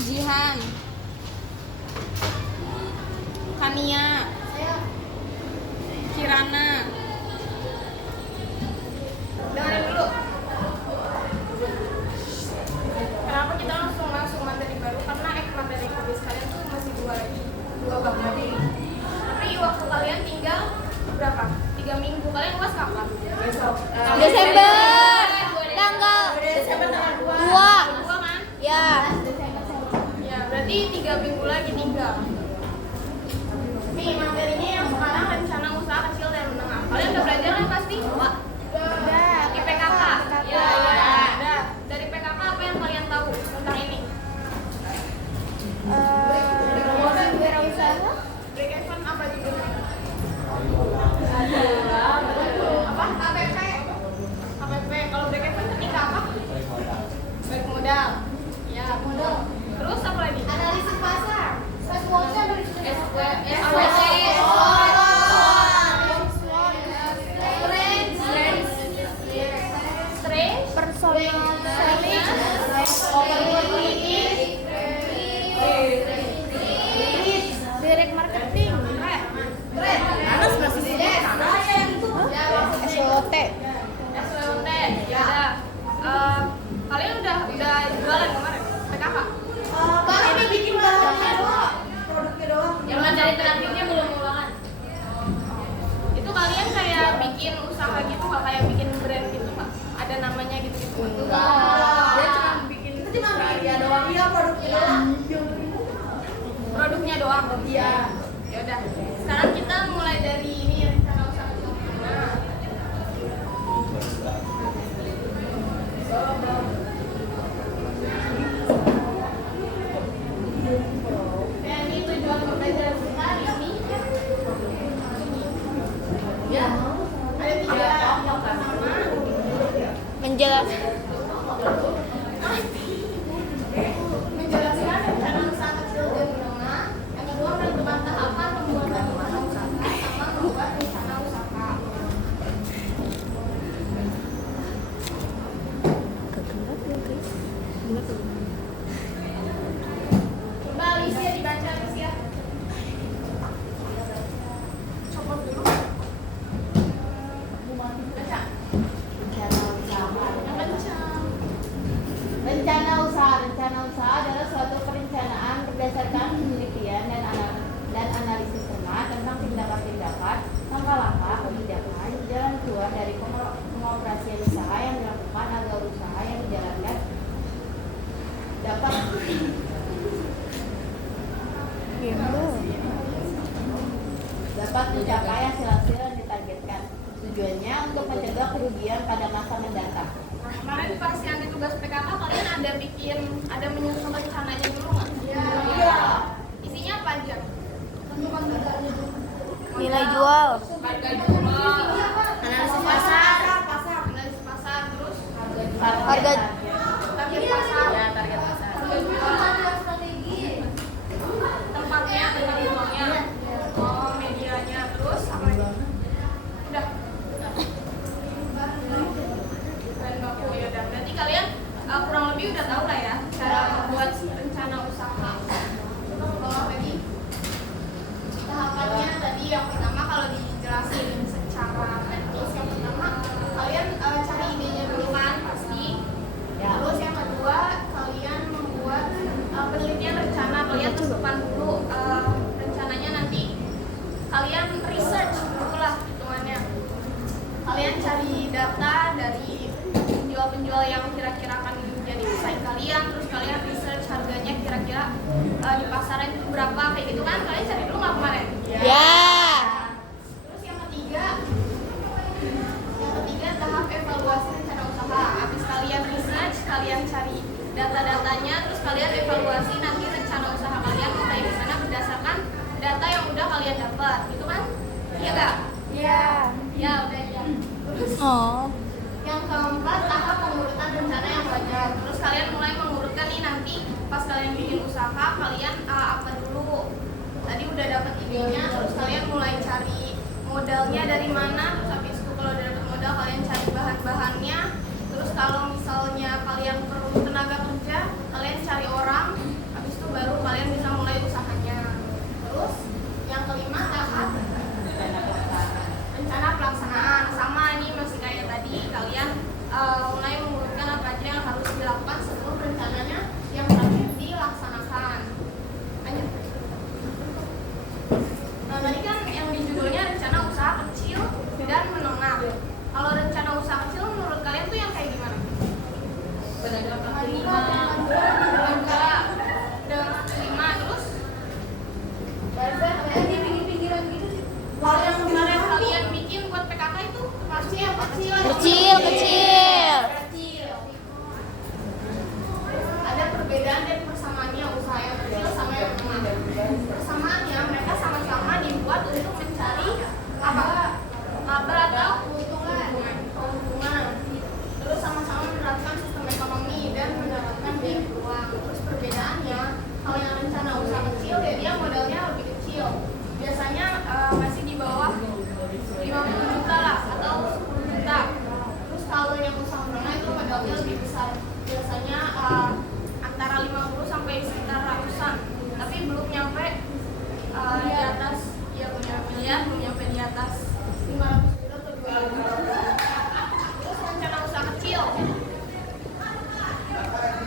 Jihan, Kania, Kirana. Dengerin dulu. Kenapa kita langsung materi baru? Karena materi kuis kalian tuh masih dua bab lagi. Tapi waktu kalian tinggal berapa? 3 minggu. Kalian UAS kapan? Besok. Desember. Tanggal Desember tanggal 2. 2 kan? ya. Ya, berarti 3 minggu lagi tinggal. Nih, materinya yang sekarang rencana usaha kecil dan menengah. Kalian udah belajar kan pasti? Udah. Di PKK. Ya. Udah. Dari PKK apa yang kalian tahu tentang ini? Wirausaha. Break even apa juga? Apa? APP. APP. Kalau break even ketika apa? Balik modal. Ya, modal. Terus apa lagi? Analisis pasar. SWOT analisis direct marketing. Panas masih sih. SWOT. SWOT. Ya udah. Kalian udah jualan kemarin? PKK? Baru bikin produknya doang. Yang mencari kreatifnya belum mulai. Itu kalian kayak bikin usaha gitu nggak, kayak bikin brand gitu nggak? Ada namanya gitu-gitu? Enggak. Dia cuma bikin karya doang. Iya, produknya doang. Produknya doang. Iya. Ya udah. Sekarang kita mulai dari ini rencana usaha gimana? Dan ini tujuan pembelajaran kita hari ini. Ya. Ada 3. Yang pertama Menjelaskan menjelaskan rencana usaha kecil dan menengah. Yang kedua menentukan tahapan pembuatan rencana usaha sama membuat rencana usaha. Coba Alicia dibaca Alicia. Copot dulu. Baca. Rencana usaha adalah suatu perencanaan berdasarkan penelitian dan analisis cermat tentang tindakan-tindakan, langkah-langkah, kebijakan, jalan keluar dari pengoperasian usaha yang dilakukan agar usaha yang dijalankan dapat mencapai hasil-hasil yang ditargetkan. Tujuannya untuk mencegah kerugian pada masa mendatang. Nah, kemarin pas yang di tugas PKK kalian ada menyusun rencananya dulu nggak? Iya. Isinya apa aja? Tentukan harganya dulu. Nilai jual. Harga jual. Analisis pasar. Analisis pasar terus Harga target pasar. ya, target pasar. Harga jual. Tempatnya, tempat jualnya. Oh, medianya. Terus apa lagi? Udah. Bahan baku ya udah. Berarti kalian kurang lebih udah tahu lah ya cara membuat rencana usaha. Tadi tahapannya tadi yang pertama kalau dijelasin secara teknis, yang pertama kalian cari idenya dulu kan pasti. Ya. Terus yang kedua kalian membuat penelitian rencana, kalian tentukan dulu rencananya, nanti kalian research dulu lah hitungannya. Kalian cari data dari penjual-penjual yang kira-kira akan menjadi pesaing kalian, terus kalian research harganya kira-kira di pasaran itu berapa, kayak gitu kan. Kalian cari dulu nggak kemarin? Ya. Terus yang ketiga tahap evaluasi rencana usaha. Habis kalian research, kalian cari data-datanya, terus kalian evaluasi nanti rencana usaha kalian mau kayak gimana berdasarkan data yang udah kalian dapat, gitu kan? Iya nggak? Ya. Ya udah ya. Terus Oh. yang keempat, tahap pengurutan rencana yang wajar. Terus kalian mulai mengurutkan nih, nanti pas kalian bikin usaha, kalian apa dulu. Tadi udah dapat idenya, terus kalian mulai cari modalnya dari mana. Terus habis itu kalau udah dapat modal, kalian cari bahan-bahannya. Terus kalau misalnya kalian perlu tenaga kerja, kalian cari orang. Habis perbedaan dan persamaannya usaha yang kecil sama yang menengah. Persamaannya mereka sama-sama dibuat untuk mencari apa? Laba atau keuntungan. Terus sama-sama menerapkan sistem ekonomi dan mendapatkan banyak uang. Terus perbedaannya, kalau yang rencana usaha kecil ya dia modalnya lebih kecil. Biasanya masih di bawah 50 juta lah atau 10 juta. Terus kalau yang usaha menengah itu modalnya lebih besar. Biasanya antara 50 sampai sekitar ratusan. Tapi belum nyampe di atas ya miliar, belum nyampe di atas 500 juta atau 200 juta. Terus rencana usaha kecil,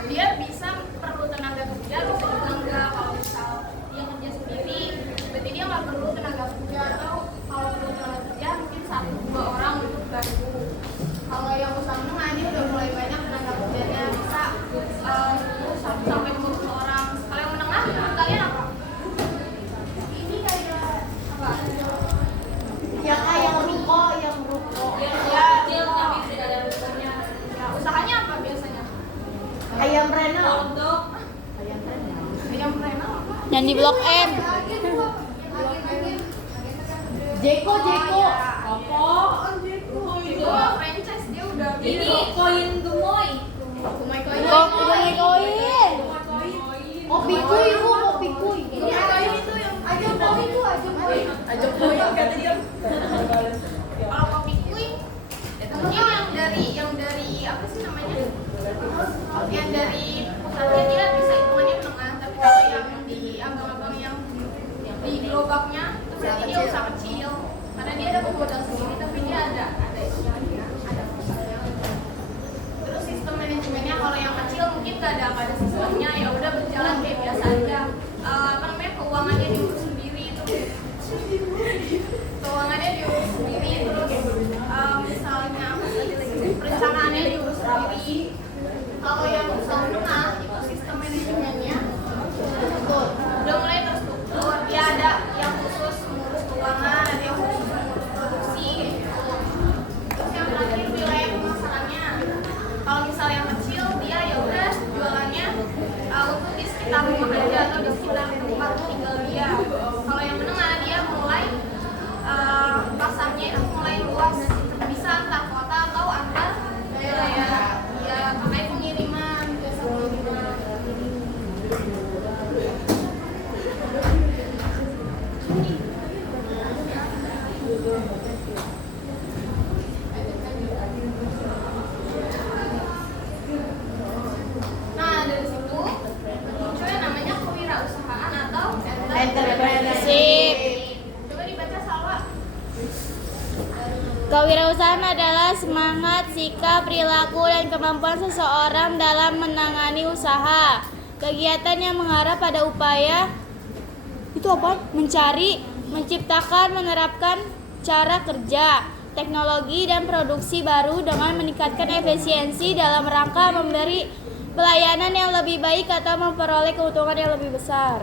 dia bisa perlu tenaga kerja, bisa juga enggak. Kalau misal dia kerja sendiri, berarti dia nggak perlu tenaga kerja, atau kalau perlu tenaga kerja mungkin 1-2 orang untuk bantu. Kalau yang usaha menengah dia udah mulai banyak tenaga kerjanya, bisa 10 sampai 20 orang. Kalau yang menengah menurut kalian apa? Ini kayak apa? Yang ruko. Ya, kecil tapi tidak ada usahanya. Ya, usahanya apa biasanya? Ayam renal. Ayam renal apa? Yang di Blok M. Jeko. Itu franchise dia udah Ini koin gemoy. Kumai Koin. Kopi kuy. Ini koin itu yang Aja kopi. Aja koin kata dia. kalau kopi kuy mungkin yang dari apa sih namanya? Yang dari pusatnya dia bisa hitungannya menengah, tapi kalau yang di abang-abang yang di gerobaknya itu berarti dia usaha kecil. Karena dia ada modal sendiri tapi dia ada istilahnya, ada pusatnya. Terus sistem manajemennya kalau yang kecil mungkin nggak ada sistemnya, ya udah berjalan kayak biasa aja. Apa namanya, keuangannya diurus sendiri itu. Keuangannya diurus sendiri, terus misalnya apa lagi perencanaannya diurus sendiri. Kalau yang usaha menengah itu sistem manajemennya udah mulai terstruktur. Dia ada yang khusus mengurus keuangan, ada yang khusus mengurus produksi kayak gitu. Terus yang terakhir wilayah pemasarannya. Kalau misal yang kecil dia ya udah jualannya untuk di sekitar rumah aja atau di sekitar tempat tinggal dia. Kalau yang menengah dia mulai pasarnya itu mulai luas, bisa antar kota atau antar daerah. Ya pakai pengiriman, biasa pengiriman. Nah dari situ muncul yang namanya kewirausahaan atau Entrepreneurship. Coba dibaca Salwa. Kewirausahaan adalah semangat, sikap, perilaku, dan kemampuan seseorang dalam menangani usaha. Kegiatan yang mengarah pada upaya itu apa? Mencari, menciptakan, menerapkan cara kerja, teknologi, dan produksi baru dengan meningkatkan efisiensi dalam rangka memberi pelayanan yang lebih baik atau memperoleh keuntungan yang lebih besar.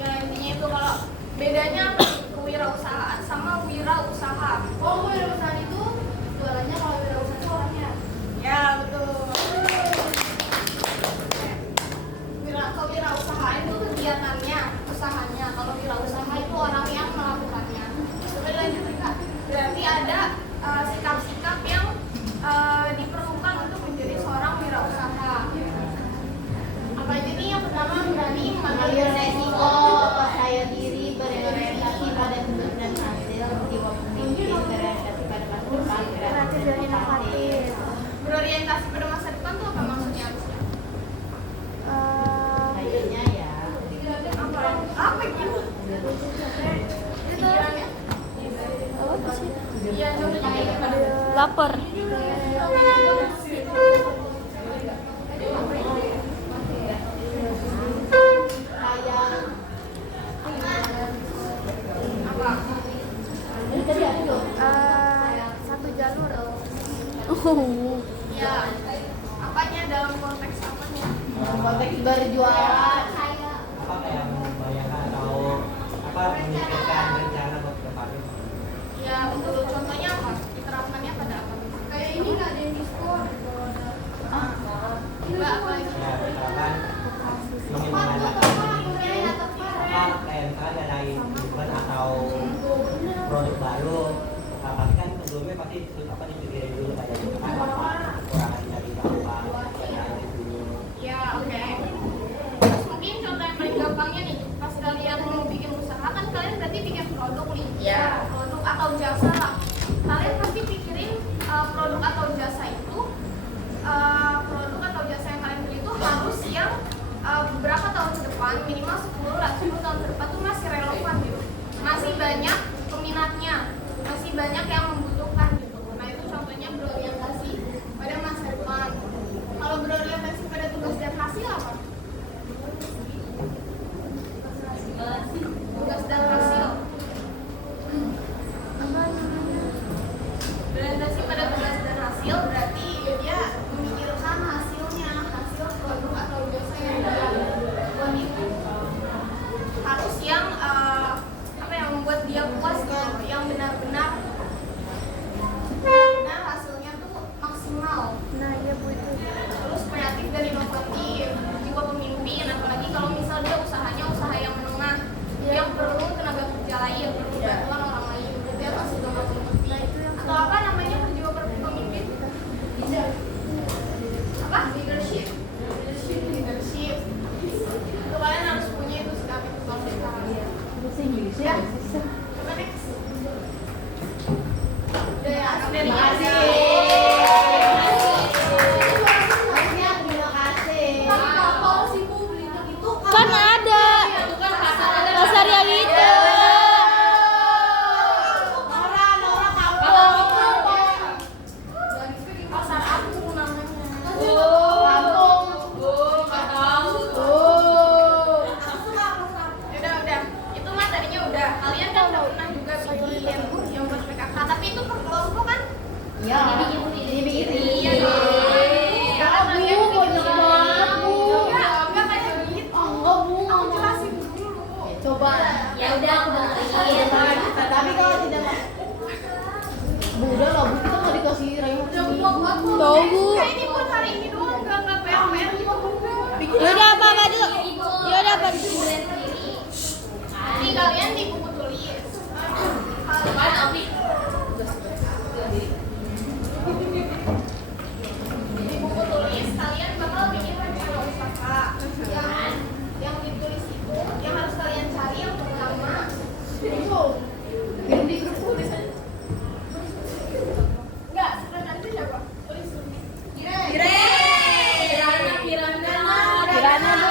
Ya intinya itu. Kalau bedanya apa? Kewirausahaan sama wirausaha. Oh, wirausahaan itu jualannya, kalau wirausahaan itu orangnya. Ya betul. Kewirausahaan itu kegiatannya, usahanya. Kalau wirausaha itu orang yang melakukannya. Coba lanjut Kak. Berarti ada sikap-sikap yang diperlukan untuk menjadi seorang wirausaha. Apa aja nih? Yang pertama berani mengambil resiko, Percaya diri, berorientasi pada tujuan dan hasil, jiwa pemimpin, berorientasi pada masa depan, kreatif dan inovatif. berorientasi pada masa depan tuh apa maksudnya? Kayaknya ya. Apa gitu? Pikirannya? Iya, contohnya kayak gimana? Lapor. Apa? Tadi ada dong. Satu jalur. Oh. Ya. Apanya dalam konteks apanya? Konteks berjualan. Apa yang membayangkan atau apa memikirkan rencana buat depannya? Ya, betul. Contohnya apa? Diterapkannya pada apa? Kayak ini nggak ada yang diskon. Mbak, apa lagi? Ya, misalkan ingin mengadakan kayak misalkan ngadain event atau produk baru, nah, pasti kan sebelumnya pasti dipikirin dulu kayak gitu kan kekurangan dari apa dulu. Ya, oke. Terus mungkin contoh yang paling gampangnya nih, pas kalian mau bikin usaha kan kalian berarti bikin produk nih. Ya. Produk atau jasa lah. Kalian pasti pikirin produk atau jasa itu produk atau jasa yang kalian beli itu harus yang beberapa tahun ke depan, minimal 10 tahun ke depan tuh masih relevan gitu. Masih banyak peminatnya, masih banyak yang membutuhkan gitu. Nah, itu contohnya berorientasi pada masa depan. Kalau berorientasi pada tugas dan hasil apa? Tugas dan hasil. Berorientasi pada tugas dan hasil berarti dia memikirkan hasilnya, hasil produk atau jasa yang dia buat itu harus yang membuat dia puas gitu, yang benar-benar hasilnya tuh maksimal. Nah, iya Bu itu. Terus kreatif dan inovatif, jiwa pemimpin, apalagi kalau misal dia usahanya usaha yang menengah, yang perlu tenaga kerja lain, perlu bantuan orang lain, berarti harus juga pemimpin. Atau apa namanya jiwa pemimpin? Apa? Leadership. Itu kalian harus punya itu sikap itu kalau kita. Bahasa Inggrisnya Coba next. Udah ya, udah terima kasih. dikasih. Banyak, terima kasih. Kalau si publik itu Kan ada pasar yang itu. Nora kampung. pasar aku namanya. Kampung. Udah. Itu mah tadinya udah. Kalian kan udah pernah juga bikin yang buat PKK, tapi itu per kelompok kan? Iya. Dibikin. Iya dong. Enggak, Bu, banyak banget, Bu. Enggak kayak gitu. Enggak, Bu. Aku jelasin dulu. Coba. Ya udah aku dengerin. Tapi kalau tidak Bu, udah lah, Bu, kita nggak dikasih rayuan. Tahu Bu. Kayak ini pun hari ini doang, enggak PR gitu. Yaudah apa dulu? Yaudah apa dulu? Ini kalian di buku tulis. Apaan, Abi? Di buku tulis kalian bakal bikin rencana usaha. Yang ditulis itu, yang harus kalian cari yang pertama. Kirim di grup tulis. Enggak, sebenarnya itu siapa? Tulis dulu. Kirana, Bu.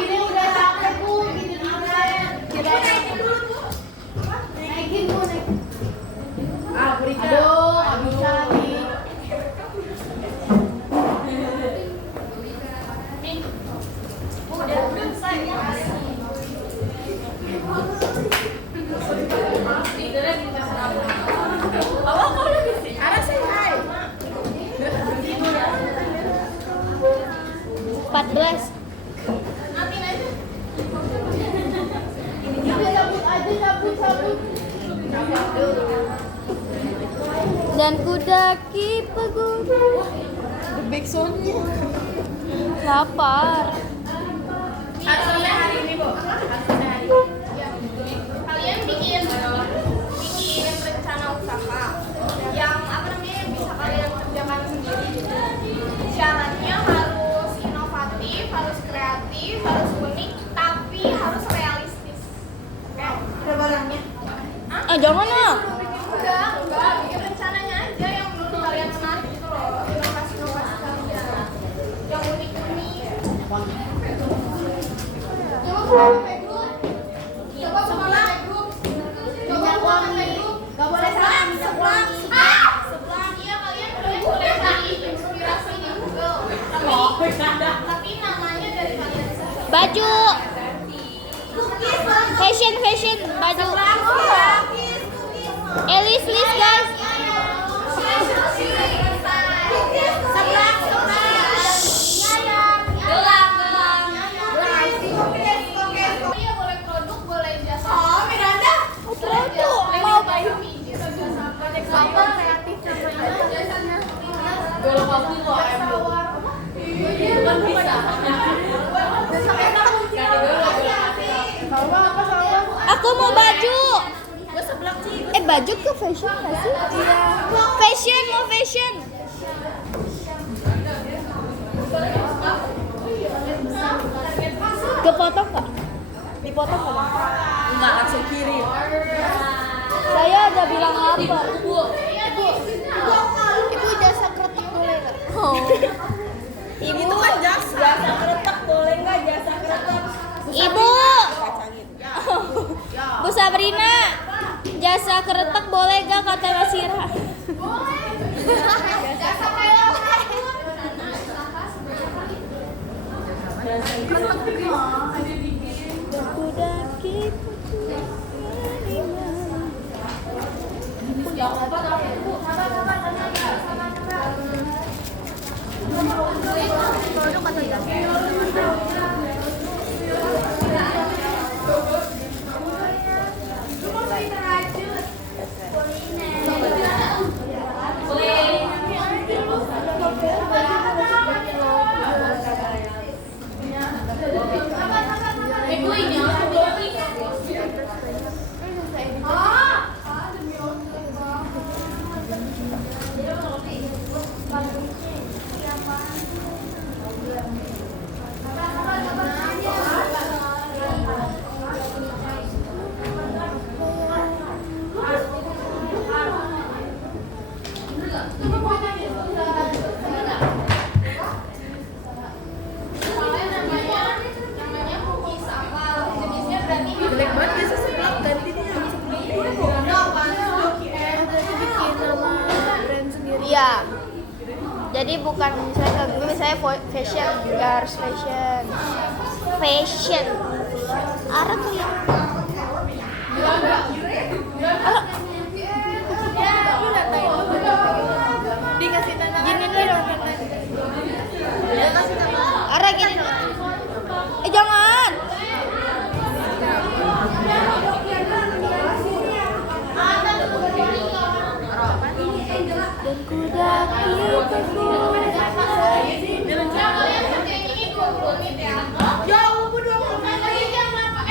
Gini udah capek, Bu. Gini dulu. Kirana. Naikin, Bu, naik. Aduh, nggak bisa nih. Nih. Udah selesai. Awal kau lagi sih? Ada sih, hai. 14. Nanti aja. Udah cabut aja, cabut. Dan kudaki pegunung. Backsoundnya. Lapar. Hasilnya hari ini, Bu. Hasilnya hari ini. Ya. Kalian bikin rencana usaha yang bisa kalian kerjakan sendiri gitu. Syaratnya harus inovatif, harus kreatif, harus unik, tapi harus realistis. Oke? Barangnya. Jangan ah. Enggak, bikin rencananya aja yang menurut kalian menarik gitu loh. Inovasi kalian. Yang unik-unik. Coba pakai grup. Coba pakai grup. Minyak wangi. Gak boleh salah, minyak wangi. Sebelah iya kalian boleh cari inspirasi di Google. Tapi namanya dari kalian sendiri. Baju. Fashion baju. Elis guys. Iya boleh produk, boleh jasa. Produk. Mau bayar biji atau jasa apa? Apa kreatif contohnya? Jasanya. Kalau kamu itu ayam, Bu. Aku mau baju. Baju ke fashion nggak sih? Iya. Fashion, mau fashion. Kepotong nggak? Dipotong nggak? Enggak, langsung kirim. Saya ada bilang lapar. Ibu jasa kretek boleh nggak? Oh. Ibu, Itu kan jasa kretek boleh nggak jasa kretek? Ibu, Kacangin. Bu Sabrina, jasa keretek boleh gak kata Masira? Jasa kayak namanya cookies sama jenisnya berarti Jelek banget biasa seblak ganti nih yang seblak. Iya. Jadi bukan misalnya fashion, nggak harus fashion. Fashion. Arah tuh ya. Dikasih tanda Gini dulu. Arah gini. Jangan. Dan kuda kalian kerjain ini 20 menit ya. Jauh 20 menit. Lagi jam berapa?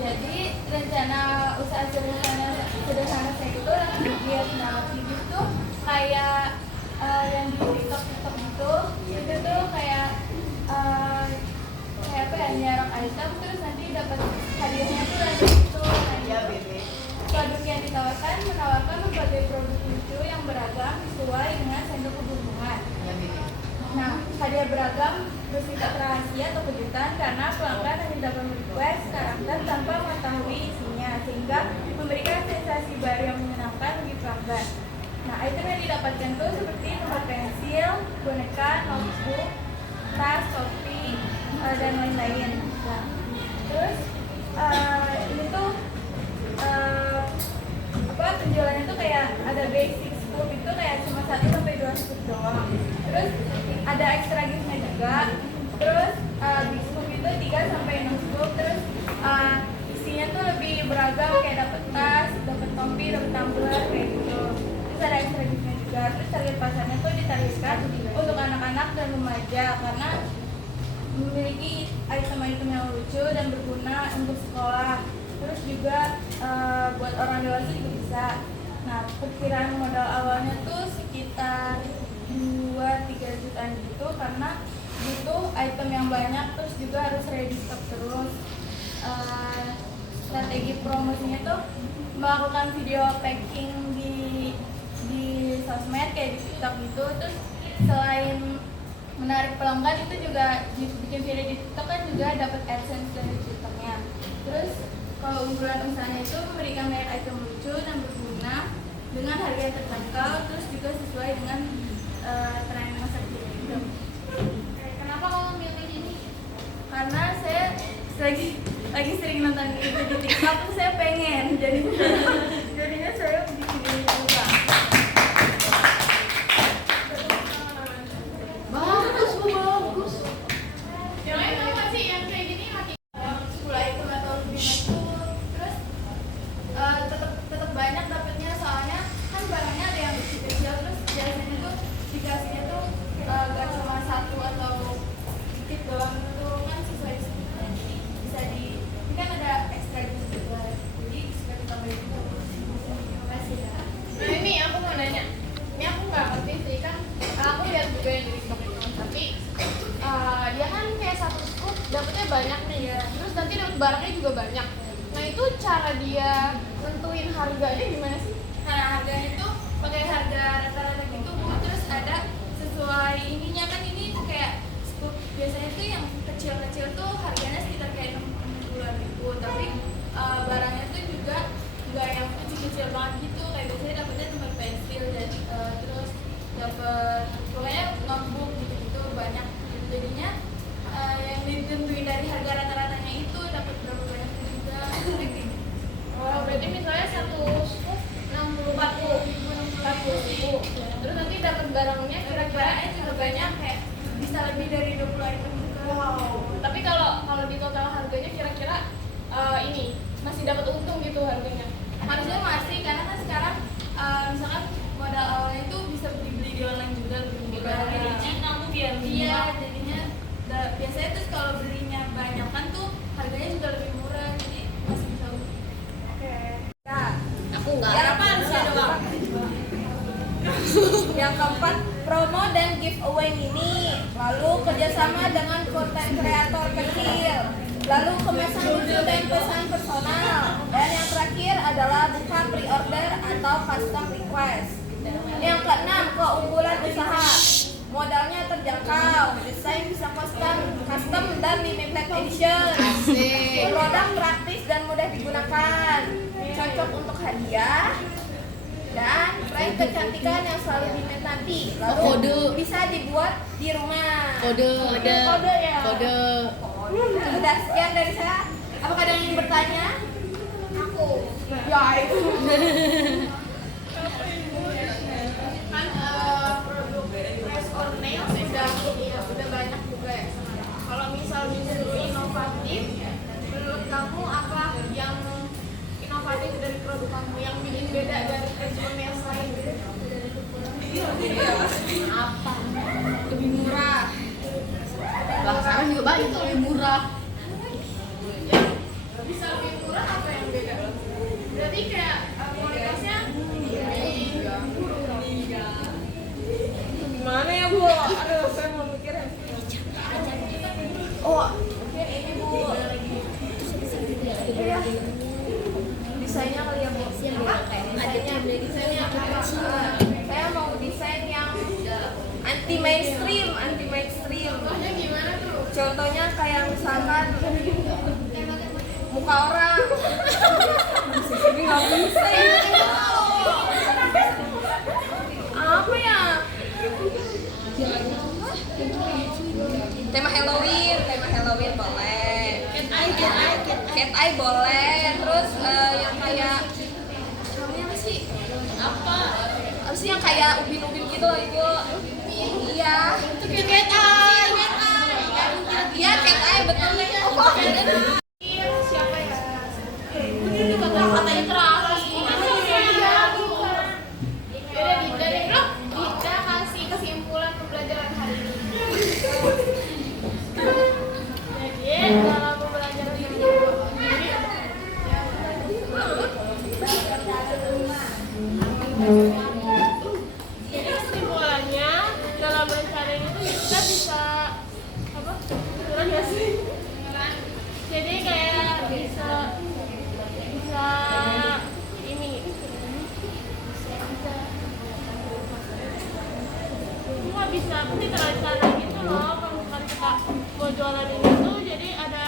Jadi rencana usaha sederhana saya itu biar nabati itu kayak yang di TikTok gitu. Itu tuh kayak kayak apa ya, nyarok item terus nanti dapat hadiahnya tuh ada gitu. Produk yang ditawarkan menawarkan berbagai produk lucu yang beragam sesuai dengan sendok kebutuhan. Nah, hadiah beragam bersifat rahasia atau kejutan karena pelanggan hanya dapat request karakter tanpa mengetahui isinya, sehingga memberikan sensasi baru yang menyenangkan bagi pelanggan. Nah, item yang didapatkan tuh seperti tempat pensil, boneka, notebook, tas, topi, dan lain-lain. Nah, terus ini tuh penjualannya tuh kayak ada basic scoop itu kayak cuma 1 sampai 2 scoop doang. Terus ada extra giftnya juga. Terus big scoop itu 3 sampai 6 scoop. Terus isinya tuh lebih beragam kayak dapat tas, dapat topi, dapat tumbler kayak gitu. Terus ada extra giftnya juga. Terus target pasarnya tuh ditargetkan untuk anak-anak dan remaja karena memiliki item-item yang lucu dan berguna untuk sekolah. Terus juga buat orang dewasa juga bisa. Nah, perkiraan modal awalnya tuh sekitar 2-3 jutaan gitu karena butuh item yang banyak, terus juga harus ready stock terus. Strategi promosinya tuh melakukan video packing di sosmed kayak di TikTok gitu. Terus selain menarik pelanggan itu juga bikin video di TikTok kan juga dapat AdSense dari TikToknya. Terus kalau unggulan usahanya itu memberikan banyak item lucu dan berguna dengan harga yang terjangkau, terus juga sesuai dengan tren masa kini. Kenapa kamu milih ini? Karena saya lagi sering nonton itu di TikTok, terus saya pengen jadinya saya bikin ini juga. Bagus. Yang lain tahu nggak sih yang kayak gini makin Mulai itu atau lebih maju, terus tetap banyak dapetnya, soalnya kan barangnya ada yang kecil-kecil, terus biasanya tuh dikasihnya tuh gak cuma satu atau dikit doang gitu kan, sesuai jadi bisa ini kan ada ekstra juga, jadi suka ditambahin juga. Terima kasih ya. Nah ini aku mau nanya, ini aku nggak ngerti sih kan, aku lihat juga yang di TikTok itu, tapi dia kan kayak satu scoop dapetnya banyak nih ya, terus nanti dapat barangnya juga banyak. Nah itu cara dia nentuin harganya gimana sih? Nah, harganya tuh pakai harga rata-rata gitu Bu, terus ada sesuai ininya kan, ini kayak scoop biasanya tuh yang kecil-kecil tuh harganya sekitar kayak 60.000, tapi barangnya tuh juga nggak yang kecil-kecil banget gitu, kayak biasanya dapetnya tempat pensil dan terus dapet pokoknya notebook gitu-gitu banyak, jadinya yang ditentuin dari harga rata-ratanya itu dapat berapa banyak juga. Oh berarti misalnya satu scoop 40.000, terus nanti dapat barangnya kira-kira juga banyak, kayak bisa lebih dari 20 item juga. Tapi kalau di total harganya kira-kira ini masih dapat untung gitu harganya. Harusnya masih, karena kan sekarang misalkan modal awalnya itu bisa dibeli di online juga, lebih murah. Jadinya kamu biar jadinya biasanya tuh kalau belinya banyak kan tuh harganya juga lebih murah, jadi masih bisa untung. Aku enggak. Yang apaan sih doang? Yang keempat, promo dan giveaway mini. Lalu kerjasama dengan konten kreator kecil. Lalu kemasan lucu dan pesan personal. Dan yang terakhir adalah buka pre-order atau custom request. Yang keenam, keunggulan usaha. Modalnya terjangkau, desain bisa custom dan limited edition. Produk praktis dan mudah digunakan, cocok untuk hadiah, dan tren kecantikan yang selalu diminati. Lalu bisa dibuat di rumah. Kode ya. Sudah sekian dari saya. Apakah ada yang ingin bertanya? Aku Ya itu. kan produk Press on Nail udah banyak juga ya. Kalau misal disuruh inovatif, menurut kamu apa yang inovatif dari produk kamu yang bikin beda dari Press on Nail lain? Apa? Lebih murah. Lah sekarang juga banyak tuh lebih murah. Bisa lebih murah, apa yang beda? Berarti kayak kualitasnya Gimana ya Bu? Aduh, saya mau mikirin. Oh, mungkin ini Bu. Desainnya kali ya Bu. Desainnya apa? Saya mau desain yang anti mainstream. contohnya gimana tuh? Contohnya kayak misalkan muka orang. Tapi nggak bisa ya. Apa ya? Tema Halloween boleh. Cat eye boleh. Terus yang kayak namanya apa sih? Apa sih yang kayak ubin-ubin gitu loh Ibu? Iya. Itu cat eye. Iya cat eye betul nih. Siapa ya? Katanya keras. Beda Dinda deh. Dinda kasih kesimpulan pembelajaran hari ini. Jadi dalam pembelajaran ini jadi kesimpulannya dalam rencana ini tuh kita bisa apa? Beneran nggak sih? Jadi kayak bisa ini cuma bisa rencana gitu loh, kalau misalkan kita mau jualan ini tuh jadi ada